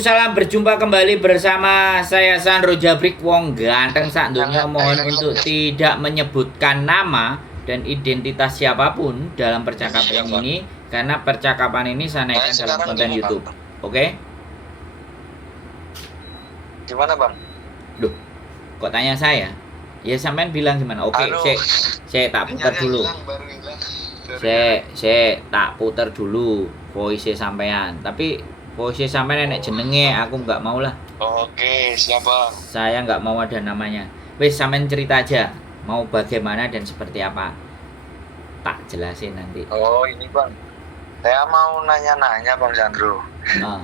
Waalaikumsalam, berjumpa kembali bersama saya Sandro Jabrik Wong ganteng sak donya. Mohon untuk tidak menyebutkan nama dan identitas siapapun dalam percakapan ini karena percakapan ini saya naikkan dalam konten YouTube. Oke? Gimana, Bang? Duh, kok tanya saya? Ya sampean bilang gimana? Oke, saya tak putar dulu. Saya tak putar dulu voice sampean. Tapi voice sampean nenek jenenge, aku nggak mau lah. Oke, siapa? Saya nggak mau ada namanya. Wes sampean cerita aja, mau bagaimana dan seperti apa. Tak jelasin nanti. Oh, ini Bang. Saya mau nanya-nanya Bang Sandro. Oh.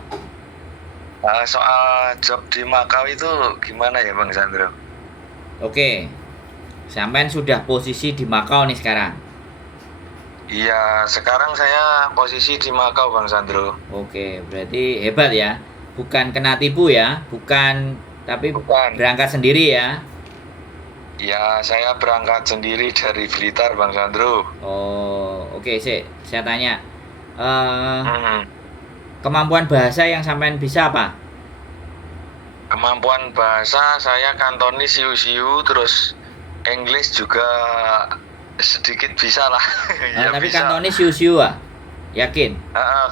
Soal job di Makau itu gimana ya Bang Sandro? Oke. Sampean sudah posisi di Makau nih sekarang. Iya, sekarang saya posisi di Makau Bang Sandro. Oke, berarti hebat ya. Bukan kena tipu ya, tapi Bukan. berangkat sendiri ya. Ya, saya berangkat sendiri dari Blitar Bang Sandro. Oh, oke, saya tanya. Hmm. Kemampuan bahasa yang sampean bisa apa? Kemampuan bahasa saya kantoni siu-siu, terus English juga sedikit bisa lah. Ya, tapi kantoni siu-siu ah? Yakin?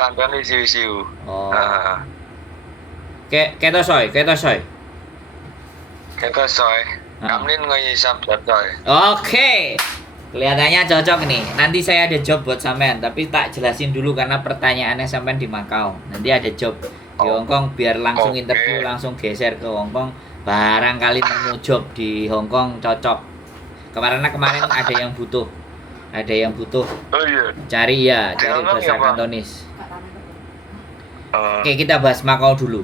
Kantoni siu-siu. Oh. Ketosoy. Kamlin ngisap soy. Oke. Kelihatannya cocok nih. Nanti saya ada job buat sampean, tapi tak jelasin dulu karena pertanyaannya sampean di Makau. Nanti ada job di Hongkong biar langsung interview, langsung geser ke Hongkong. Barangkali nemu job di Hongkong cocok. Kemarin ada yang butuh. Oh iya. Cari bahasa Kantonis. Oke, kita bahas Makau dulu.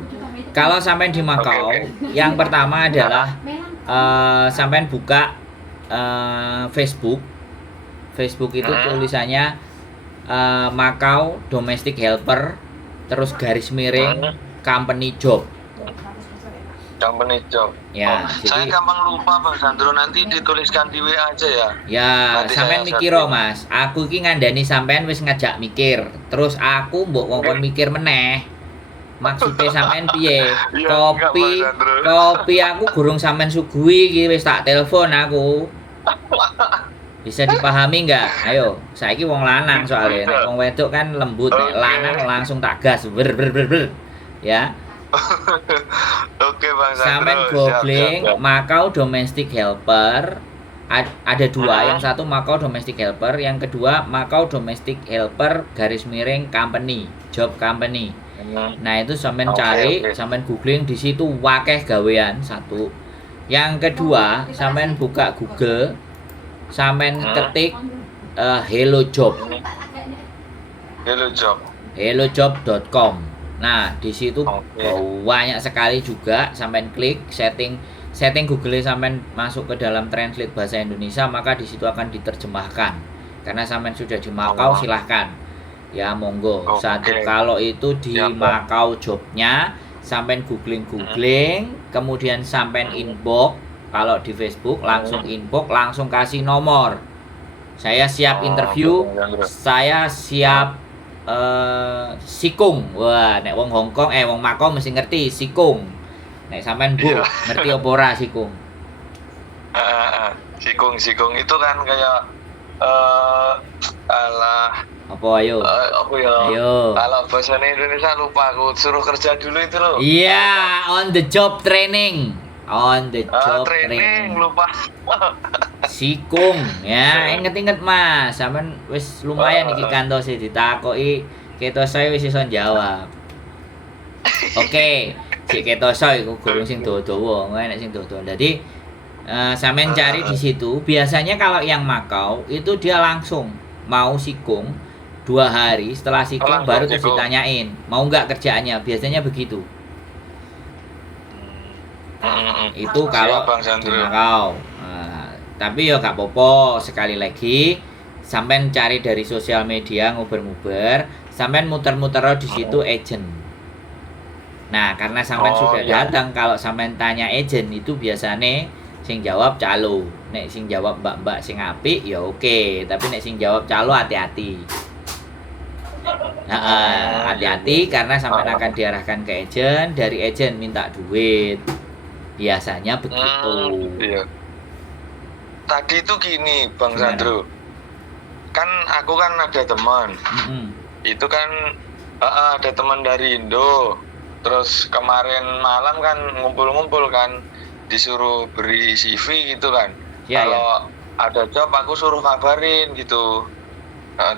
Kalau sampean di Makau, yang pertama adalah sampean buka Facebook itu tulisannya Makau Domestic Helper terus garis miring company job. Ya, saya gampang lupa Bang Sandro, nanti dituliskan di WA aja ya. Ya, sampean mikir Mas. Aku iki ngandani sampean wis ngajak mikir. Terus aku mbok ngongkon mikir meneh. Maksudnya sampean piye? Kopi aku gurung sampean suguhi iki wis tak telepon aku. Bisa dipahami enggak? Ayo, saiki wong lanang soalnya. Nek wong wedok kan lembut, nek lanang langsung tak gas. Ber. Ya. Oke Bang Sandro. Sampean googling Makau Domestic Helper. Ada dua, yang satu Makau Domestic Helper, yang kedua Makau Domestic Helper garis miring company, job company. Nah, itu sampean cari, sampean googling di situ wakeh gawean satu. Yang kedua, sampean buka Google, sampean ketik hello job. hellojob.com. Nah, di situ banyak sekali juga, sampean klik setting Google sampean masuk ke dalam translate bahasa Indonesia, maka di situ akan diterjemahkan. Karena sampean sudah di Makau, silahkan. Ya, monggo. Satu, kalau itu di Makau jobnya, sampean googling, kemudian sampean inbox. Kalau di Facebook langsung inbox, langsung kasih nomor. Saya siap interview, saya siap sikung. Wah, nek wong Hongkong wong Makau mesti ngerti sikung. Nek sampean ngerti apa ora sikung? Sikung itu kan kayak apa ayo? Ayo. Kalau bahasa Indonesia lupa aku, suruh kerja dulu itu loh. Iya, on the job training. Lupa. Sikung ya, inget Mas, sampean wis lumayan iki kantos ditakoki Ketosoy wis iso jawab. Oke, si Ketosoy ku gurung sing dawa, enek sing dawa. Dadi sampean cari di situ. Biasanya kalau yang Makau itu dia langsung mau sikung 2 hari, setelah sikung baru terus ditanyain mau nggak kerjaannya. Biasanya begitu. Itu kalau di Makau. Tapi ya gak apa-apa, sekali lagi sampean cari dari sosial media, nguber-nguber, sampean muter-muter di situ agent. Nah, karena sampean sudah datang, kalau sampean tanya agent itu biasanya sing jawab calo. Nek sing jawab mbak-mbak sing apik ya oke, tapi nek sing jawab calo hati-hati. Hati-hati karena sampean akan diarahkan ke agent, dari agent minta duit. Biasanya begitu. Iya. Tadi itu gini, Bang Gimana? Sandro. Kan aku kan ada teman. Itu kan ada teman dari Indo. Terus kemarin malam kan ngumpul-ngumpul kan, disuruh beri CV gitu kan. Ya, Kalau ada job aku suruh kabarin gitu.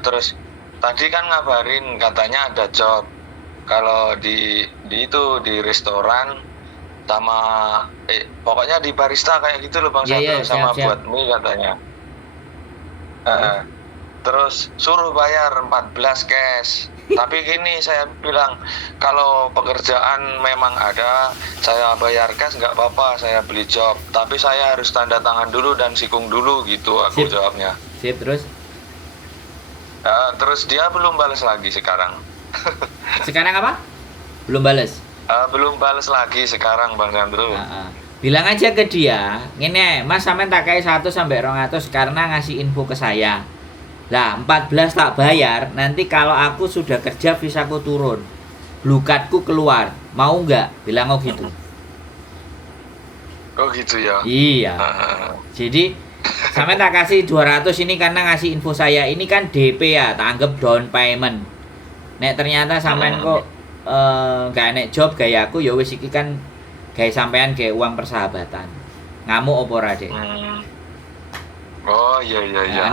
Terus tadi kan ngabarin katanya ada job. Kalau di itu di restoran sama pokoknya di barista kayak gitu loh Bang Iya, Sandro, sama siap. buat mie katanya. Terus suruh bayar 14 cash. Tapi gini saya bilang, kalau pekerjaan memang ada, saya bayar cash nggak apa-apa, saya beli job. Tapi saya harus tanda tangan dulu dan sikung dulu gitu aku Sip. jawabnya. Sip, terus? Terus dia belum balas lagi sekarang. Sekarang apa? Belum bales. Belum balas lagi sekarang Bang Sandro. Bilang aja ke dia, ngene, Mas sampean tak kai 1 sampai 200 karena ngasih info ke saya. Lah, 14 tak bayar, nanti kalau aku sudah kerja visaku turun. Blue cardku keluar. Mau nggak? Bilang gitu. Oh gitu ya. Iya. Jadi sampean tak kasih 200 ini karena ngasih info saya. Ini kan DP ya, tak anggap down payment. Nek ternyata sampean kok gak enek job gaya aku, ya wis iki kan gaya sampean kayak uang persahabatan. Ngamuk opo ra, Dek? Oh iya.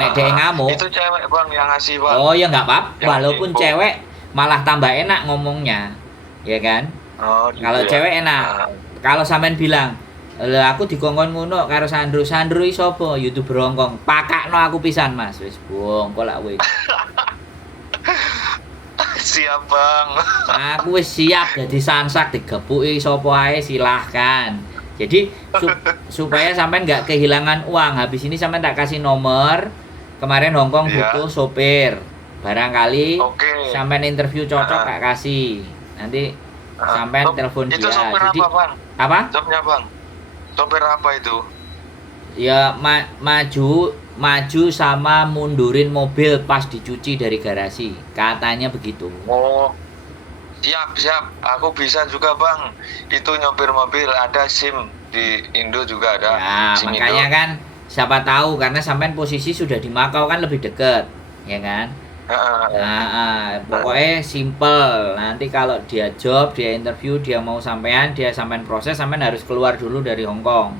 Nek Dek ngamuk. Itu cewek Bang yang ngasih Bang. Oh ya nggak apa-apa, Yang walaupun info. cewek malah tambah enak ngomongnya. Ya kan? Oh, gitu Kalau ya. cewek enak. Kalau sampean bilang, "Lah aku dikongkon ngono karo Sandro. Sandro iki sapa? YouTuber Hongkong. Pakakno aku pisan, Mas." Wis bongkol lak kowe. Siap Bang. Aku wis siap dadi sansak digepuki sapa ae silahkan. Jadi supaya sampean nggak kehilangan uang. Habis ini sampean tak kasih nomor. Kemarin Hongkong butuh sopir. Barangkali sampean interview cocok tak kasih. Nanti sampean telepon dia. Itu sopir Jadi apa Bang? apa? Jobnya Bang. Sopir apa itu? Ya maju sama mundurin mobil pas dicuci dari garasi. Katanya begitu. Oh. Siap. Aku bisa juga Bang. Itu nyopir mobil, ada SIM di Indo juga ada. Ya, SIM makanya Indo. kan siapa tahu karena sampean posisi sudah di Makau kan lebih deket, ya kan? Pokoknya simple. Nanti kalau dia job, dia interview, dia mau sampean, dia sampean proses, sampean harus keluar dulu dari Hong Kong.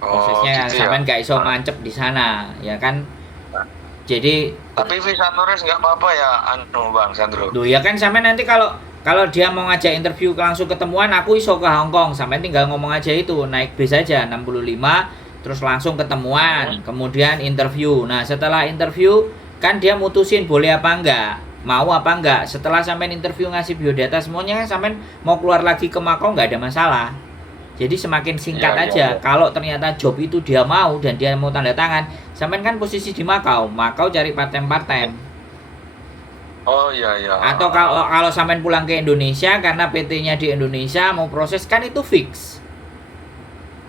Prosesnya gitu sampean ya? gak iso mancep di sana, ya kan? Jadi Tapi visa turis nggak apa-apa ya, Bang Sandro. Loh ya kan sampean nanti kalau dia mau ngajak interview langsung ketemuan, aku iso ke Hong Kong, sampean tinggal ngomong aja itu, naik bis aja 65 terus langsung ketemuan, kemudian interview. Nah, setelah interview kan dia mutusin boleh apa enggak, mau apa enggak. Setelah sampean interview ngasih biodata semuanya kan sampean mau keluar lagi ke Makau nggak ada masalah. Jadi semakin singkat aja. Kalau ternyata job itu dia mau dan dia mau tanda tangan, sampean kan posisi di Makau cari part-time. Oh iya. Atau kalau sampean pulang ke Indonesia karena PT-nya di Indonesia mau proses kan itu fix.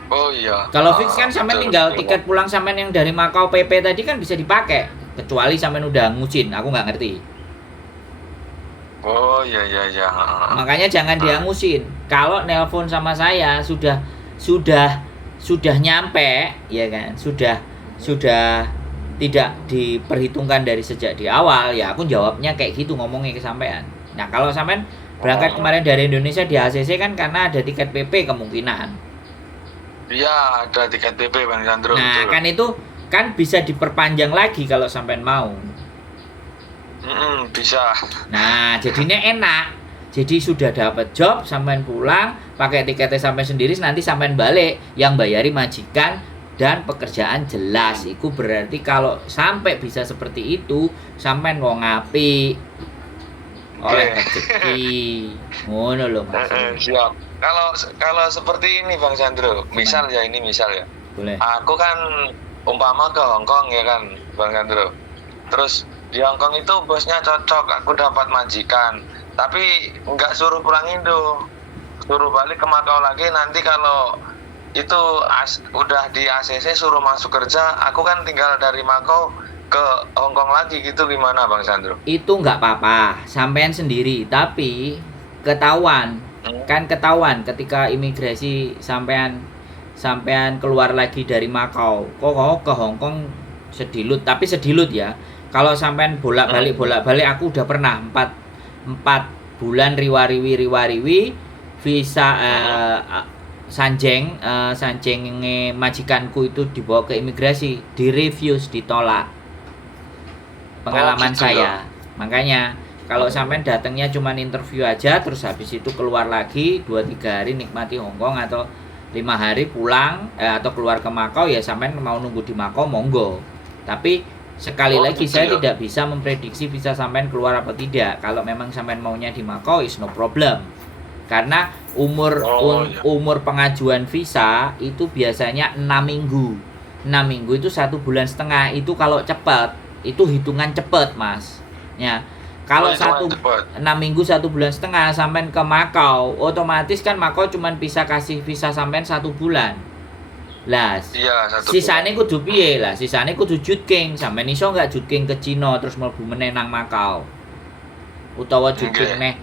Oh iya. Kalau fix kan sampean tinggal tiket pulang sampean yang dari Makau PP tadi kan bisa dipakai. Kecuali sampean udah ngucin, aku nggak ngerti. Oh iya. Makanya jangan diangusin. Kalau nelpon sama saya sudah nyampe, ya kan? Sudah tidak diperhitungkan dari sejak di awal, ya aku jawabnya kayak gitu, ngomongnya ke sampean. Nah, kalau sampean berangkat kemarin dari Indonesia di ACC kan karena ada tiket PP kemungkinan. Iya, ada tiket PP Bang Sandro. Nah, kan itu kan bisa diperpanjang lagi kalau sampean mau. Bisa. Nah, jadinya enak. Jadi sudah dapat job, sampean pulang, pakai tiketnya sampean sendiri, nanti sampean balik, yang bayari majikan dan pekerjaan jelas. Itu berarti kalau sampai bisa seperti itu, sampean wong apik. Oleh rezeki. Ngono lho Mas. Siap. Kalau seperti ini Bang Sandro, misal ya. Boleh. Aku kan umpama ke Hong Kong ya kan, Bang Sandro. Terus di Hong Kong itu bosnya cocok, aku dapat majikan. Tapi nggak suruh pulang Indo, suruh balik ke Makau lagi. Nanti kalau itu udah di ACC suruh masuk kerja, aku kan tinggal dari Makau ke Hongkong lagi gitu gimana Bang Sandro? Itu nggak apa-apa, sampean sendiri, tapi ketahuan, kan ketahuan ketika imigrasi sampean keluar lagi dari Makau, kok ke Hongkong sedilut, tapi sedilut ya. Kalau sampean bolak-balik aku udah pernah 4 bulan riwariwi visa sanjenge majikanku itu dibawa ke imigrasi, direfuse, ditolak. Pengalaman gitu saya. Makanya kalau sampean datangnya cuma interview aja terus habis itu keluar lagi 2-3 hari nikmati Hongkong atau 5 hari pulang atau keluar ke Makau, ya sampean mau nunggu di Makau monggo. Tapi sekali lagi gitu saya ya? tidak bisa memprediksi visa sampean keluar apa tidak. Kalau memang sampean maunya di Makau is no problem. Karena umur pengajuan visa itu biasanya 6 minggu. 6 minggu itu 1,5 bulan. Itu kalau cepat, itu hitungan cepat, Mas. Ya. Kalau 6 minggu 1,5 bulan sampean ke Makau, otomatis kan Makau cuma bisa kasih visa sampean 1 bulan. Lah, Iya, sisane kudu piye lah? Sisane kudu jutking. Sampean iso enggak jutking ke Cina terus mlebu meneh nang Makau? Utawa jutking neh.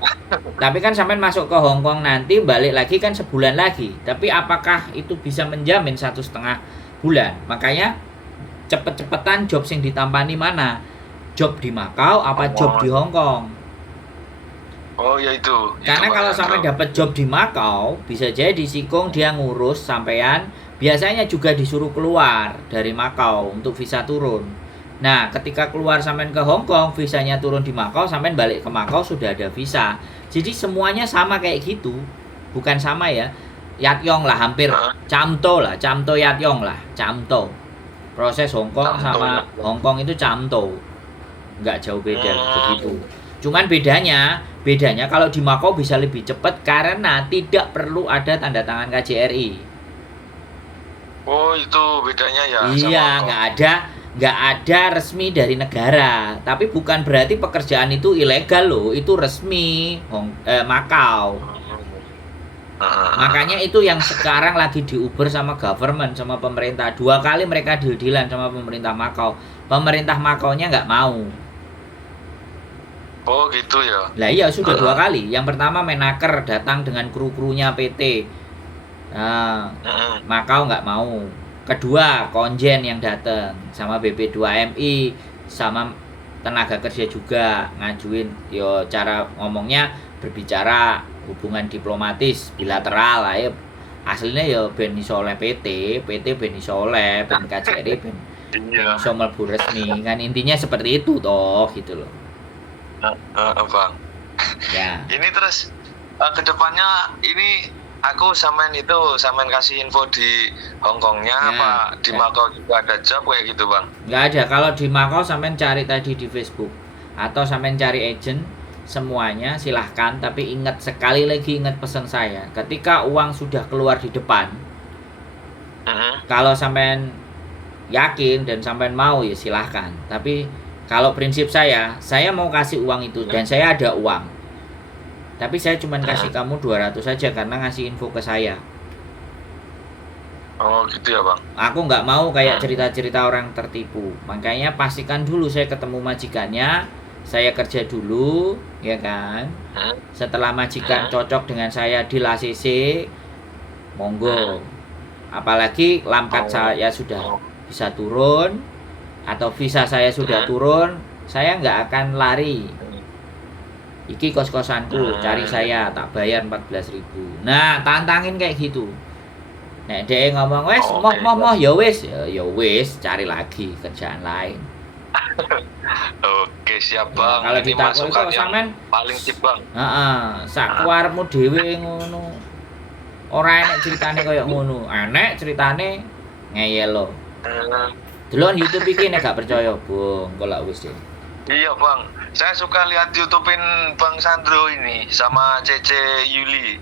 Tapi kan sampean masuk ke Hongkong nanti balik lagi kan sebulan lagi. Tapi apakah itu bisa menjamin 1,5 bulan? Makanya cepet-cepetan job sing ditampani mana? Job di Makau apa job di Hongkong? Oh ya itu. Karena kalau sampai dapat job di Makau, bisa jadi sikung dia ngurus sampean, biasanya juga disuruh keluar dari Makau untuk visa turun. Nah, ketika keluar sampean ke Hongkong, visanya turun di Makau, sampean balik ke Makau sudah ada visa. Jadi semuanya sama kayak gitu. Bukan sama ya. Yatyong lah hampir camto yatyong lah, camto. Proses Hongkong sama Hongkong itu camto. Nggak jauh beda begitu. Cuman bedanya kalau di Makau bisa lebih cepat karena tidak perlu ada tanda tangan KJRI. Oh, itu bedanya ya. Iya, nggak ada resmi dari negara. Tapi bukan berarti pekerjaan itu ilegal loh, itu resmi Makau. Makanya itu yang sekarang lagi diuber sama government, sama pemerintah. 2 kali mereka deal-dealan sama pemerintah Makau. Pemerintah Makaunya nggak mau. Oh gitu ya. Lah iya sudah 2 kali. Yang pertama Menaker datang dengan kru-krunya PT. Nah, Makau nggak mau. Kedua Konjen yang datang sama BP2MI sama tenaga kerja juga ngajuin. Yo cara ngomongnya berbicara hubungan diplomatis bilateral lah ya. Aslinya ya ben iso oleh PT ben iso oleh ben KJRI ben iso mlebu resmi kan, intinya seperti itu toh gitu loh. Bang. Ya. Ini terus kedepannya ini aku samain kasih info di Hongkongnya Ya, apa di Makau juga ada job kayak gitu Bang? Nggak ada. Kalau di Makau sampean cari tadi di Facebook atau sampean cari agent, semuanya silahkan. Tapi sekali lagi ingat pesan saya, ketika uang sudah keluar di depan, kalau sampean yakin dan sampean mau ya silahkan. Tapi kalau prinsip saya mau kasih uang itu dan saya ada uang. Tapi saya cuma kasih kamu 200 saja karena ngasih info ke saya. Oh gitu ya Bang. Aku nggak mau kayak cerita-cerita orang tertipu. Makanya pastikan dulu saya ketemu majikannya, saya kerja dulu, ya kan. Setelah majikan cocok dengan saya di ACC, monggo. Apalagi lamkat saya sudah bisa turun atau visa saya sudah turun, saya nggak akan lari. Iki kos-kosanku, cari saya, tak bayar 14.000. Nah, tantangin kayak gitu. Nek dia ngomong wes, moh ya wes, cari lagi kerjaan lain. Oke, siap Bang. Kalau Ini ditakut masukan itu yang sampean paling sip Bang. sak kuarmu dhewe ngono. Ora enek ceritane koyo ngono. Enek ceritane ngeyel lo. Delon YouTube iki nek gak percaya, Bung, kok lak wis deh. Iya Bang, saya suka lihat YouTubein Bang Sandro ini sama Cece Yuli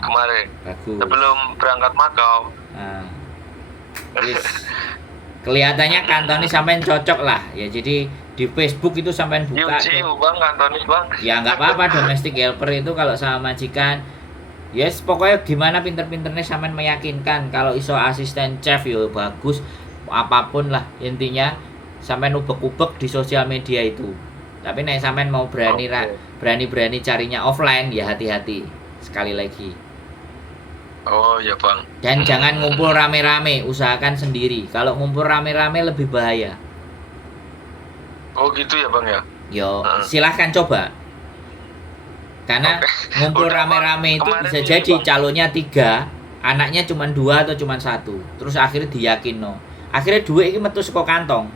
kemarin. Bagus. Sebelum berangkat Makau. Wis. Kelihatannya kantoni sampean cocok lah ya. Jadi di Facebook itu sampean buka. Bang, kantonis Bang. Ya nggak apa-apa, domestic helper itu kalau sama majikan. Yes, pokoknya gimana pinter-pinternya sampean meyakinkan kalau iso asisten chef yo bagus, apapun lah intinya sampean ubek-ubek di sosial media itu. Tapi nek sampean mau berani carinya offline ya hati-hati. Sekali lagi. Oh ya bang. Dan jangan ngumpul rame-rame, usahakan sendiri. Kalau ngumpul rame-rame lebih bahaya. Oh gitu ya bang ya. Yo, silahkan coba. Karena ngumpul Udah, rame-rame itu kemarin bisa ini, jadi Bang. calonnya 3, anaknya cuma 2 atau cuma 1. Terus akhirnya diyakin no. Akhirnya duit ini metu saka kantong.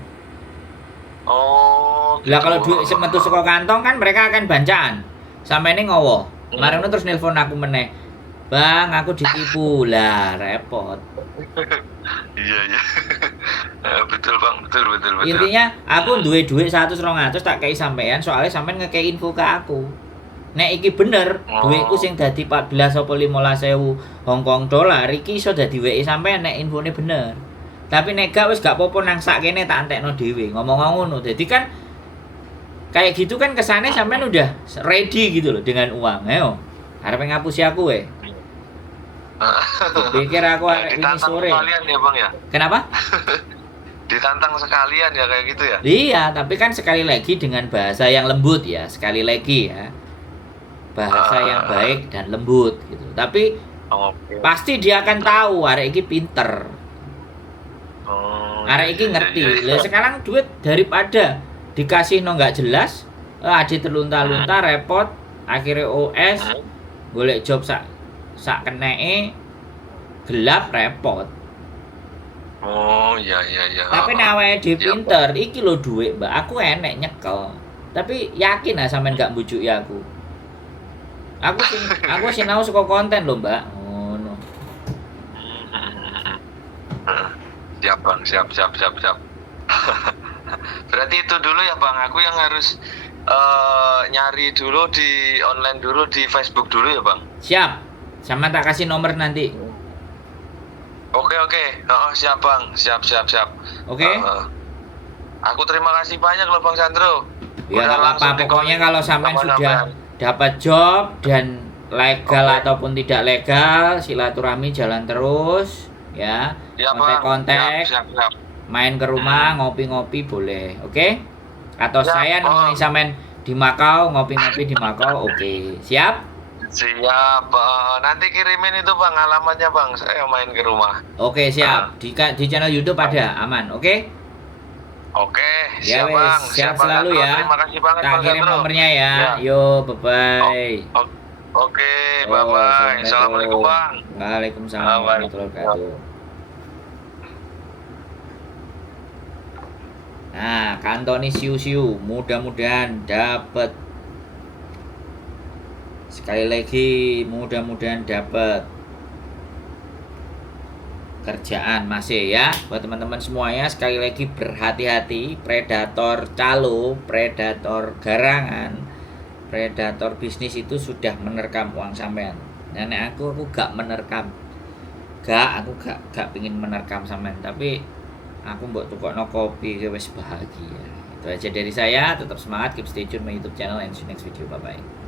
Oh. Lah Gitu. kalau duit metu saka kantong kan mereka akan bancaan. Sampai ini ngowo. Kemarin terus nelpon aku meneh. Bang, aku ditipu. Lah, repot. Iya iya. Betul bang, betul. Intinya aku duwe duit 100-200 tak kei sampean soalnya sampean ngekei info ke aku. Nek iki bener, duitku sing dadi 14 apa 15.000 Hongkong dolar iki iso dadi WE sampean nek infone bener. Tapi nek gak wis gak apa-apa nang sak kene tak entekno dhewe. Ngomong ngono. Jadi kan kayak gitu kan kesannya sampean udah ready gitu loh dengan uang. Ayo. Arep ngapusi aku we. Pikir aku arek ini Ditantang sore. sekalian ya bang ya. Kenapa? Ditantang sekalian ya kayak gitu ya. Iya, tapi kan sekali lagi dengan bahasa yang lembut ya, sekali lagi ya. Bahasa yang baik dan lembut gitu. Tapi Oke. pasti dia akan tahu arek iki pinter. Oh, Arek iki iya, ngerti. iya, iya. Lah sekarang duit daripada dikasih no nggak jelas, ade terlunta-lunta repot, akhirnya OS golek job sak keneke gelap repot. Oh iya. Tapi nek awake dhewe pinter, iki lho duit, Mbak. Aku enek nyekel. Tapi yakin lah sampean gak mbujuki aku. Aku sinau suka konten lho, Mbak. Ngono. Siap bang, siap. Berarti itu dulu ya bang, aku yang harus nyari dulu di online dulu di Facebook dulu ya bang. Siap. Sama tak kasih nomor nanti. Oke. Oh, siap bang, siap. Oke? Aku terima kasih banyak loh bang Sandro. Ya Udah enggak apa-apa. langsung Pokoknya kalau sampean sama sudah dapat job dan legal ataupun tidak legal, silaturahmi jalan terus ya. Ya, Bang. Kontak-kontak. Siap. Main ke rumah ngopi-ngopi boleh, oke? Atau Siap, saya Bang. nemuin sampean di Makau ngopi-ngopi di Makau, oke? Siap? Siap. Nanti kirimin itu bang alamatnya bang, saya main ke rumah. Oke, siap. Di channel YouTube ada, aman, oke? Oke, Ya siap wes, bang. sehat Siap, Bang selalu Sandro. ya. Terima kasih banget Tak bang kirim Sandro. nomornya ya. Ya. Yo, bye-bye. Oke, Oh, bye-bye. Assalamualaikum bang. Waalaikumsalam warahmatullahi wabarakatuh. Nah, kantoni siu-siu, mudah-mudahan dapat. Sekali lagi, mudah-mudahan dapat kerjaan masih ya. Buat teman-teman semuanya, sekali lagi berhati-hati. Predator calo, predator garangan, predator bisnis itu sudah menerkam uang sampean. Nenek aku gak menerkam. Aku gak pingin menerkam sampean, tapi aku mbok tukokno kopi wis bahagia. Itu aja dari saya, tetap semangat, keep stay tune my YouTube channel and see you next video. Bye bye.